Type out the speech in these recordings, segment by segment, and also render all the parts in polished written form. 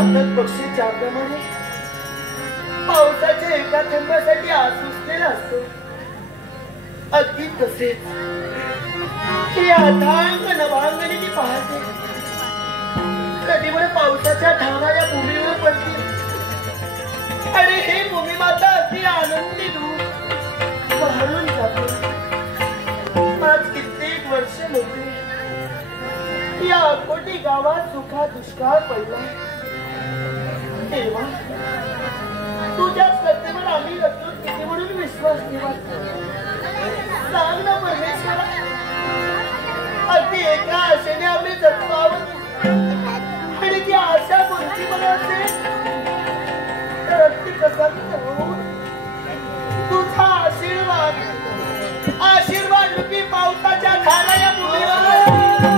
चातक पक्षी ज्याप्रमाणे पावसाच्या एका थेंबासाठी आसुसलेला असतो, अगदी तसेच ही अथांग नभांगणी ती पाहते. कधी मला पावसाच्या धावा या भूमीवर पडतील आणि हे भूमी माता अगदी आनंदी दूर बहरून जाते. आज कित्येक वर्ष होते या अकोटी गावात सुखा दुष्काळ पडला. तेव्हा तुझ्याच सत्तेवर आम्ही लढतो किती म्हणून विश्वास ठेवा. सांग ना परमेश्वरा, अगदी एका आशेने आम्ही जगतो आहोत आणि ती आशा कोणती मला असेल तर अगदी कसा तुझा आशीर्वाद रूपी पावसाच्या धारा या भूमीवर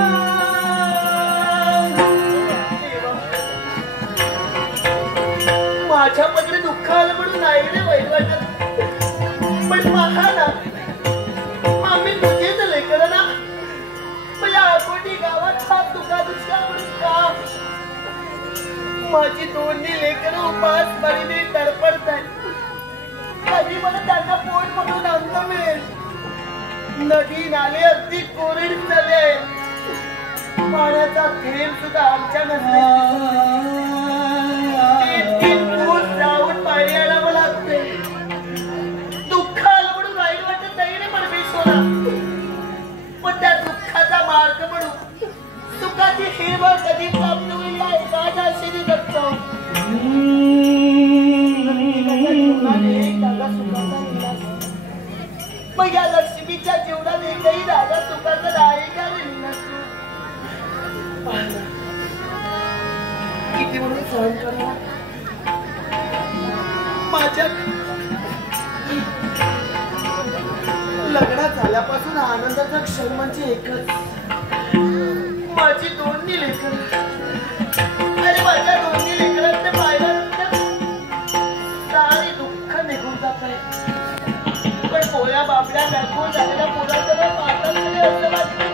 माझ्या मध्ये दुःख आलं म्हणून नाही रे वाईट वाटत, पण महाना आम्ही तुझेच लेकर ना. या अकोटी गावात हा तुका दुष्काळ म्हणून का? माझी दोन्ही लेकर उपास पाणीने तडपडताय. कधी मला त्यांना पोट म्हणून अन्न मिळेल. नदी नाले अगदी कोरडी झाले आहेत. पाण्याचा थेंब सुद्धा आमच्या जाऊन पाणी आणावं लागते. दुःख आलं म्हणून वाईट वाटत नाही रे परमेश्वरा, पण त्या दुःखाचा मार्ग म्हणून सुखाची हिरवळ कधी प्राप्त होईल या एकाच आशेने जगतो. मग या लक्ष्मीच्या जीवनात एकही राजा सुखाचा नाही का नसतो. किती म्हणून सहन करणार. माझ्या लग्न झाल्यापासून आनंदाचा क्षण म्हणजे एकच, माझी दोन्ही लेकर. आणि माझ्या दोन्ही लेकरांचे पाहिल्यानंतर सारे दुःख निघून जात आहे. पण पोळ्या बाबड्या व्यापून झालेल्या पोराचं पाठात असं वाटतं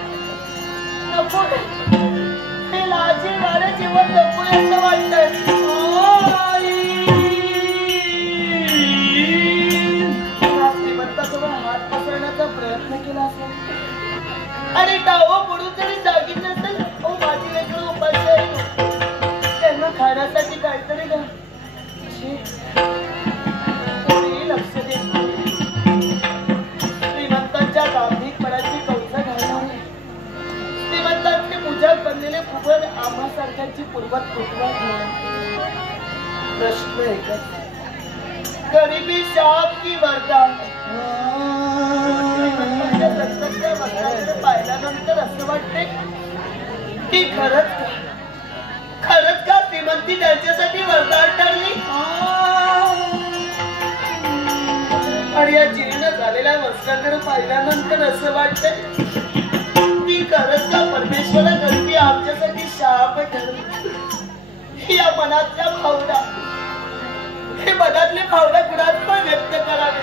नको, हे लाजे वारे जीवन नको असं वाटतंय. हात पकडण्याचा प्रयत्न केला असेल आणि डावं पडून जरी सांगितलं असेल, ओ माझी लेकरं उपाशी आहे, त्यांना खाण्यासाठी काहीतरी द्या. कोणीही लक्ष देत नाही. श्रीमंतांच्या गांभीरपणाची कौसा घालणारे, श्रीमंतांचे पूजक बनलेले फुगड आम्हासारख्यांची पूर्वत कुटवा ठेवणे. प्रश्न एकच, गरीबी शाप की वरदान? पाहिल्यानंतर असं वाटते की खरंच का श्रीमंती त्यांच्यासाठी वरदान ठरली. आणि या जीर्ण झालेल्या वस्त्राकडे पाहिल्यानंतर असं वाटतंय की खरंच का परमेश्वरा गरीबी आमच्यासाठी शाप ठरली. या मनातल्या भावना, हे मनातले भावना कुणात पण व्यक्त करावे.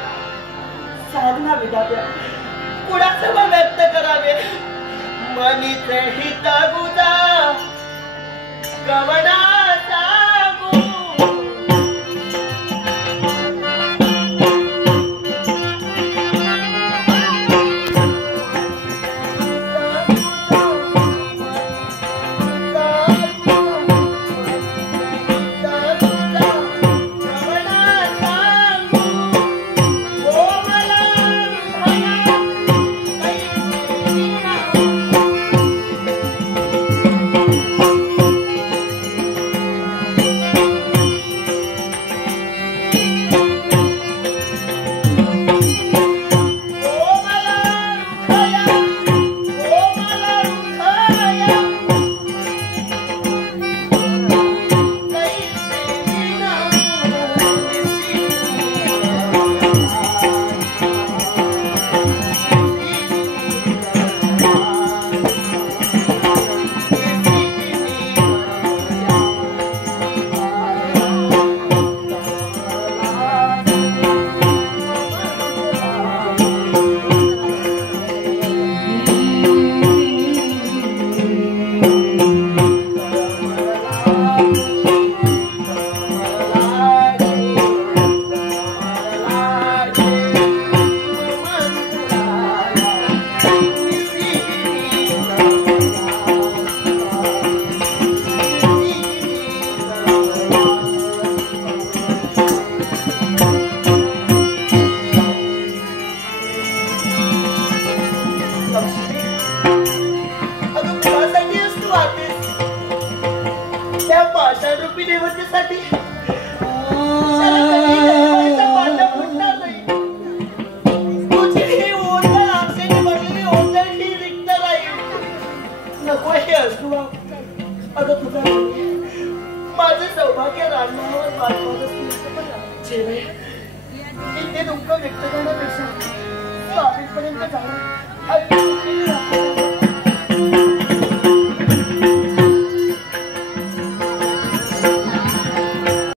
सांग ना विधात्या, कुणासमोर व्यक्त करावे. मनीचे हित गुजा गवना सांगू. माझ्यासाठी गरिबाईचा पांडा फुटणार नाही. तुझी ही ओंजळ आशेने भरलेली ओंजळ ही रिक्त राहील. नको हे असू अगं तुझा माझं सौभाग्य राजमावर वाटवत असतील. इथे दुःख व्यक्त करण्यापेक्षा स्वामीपर्यंत जाणं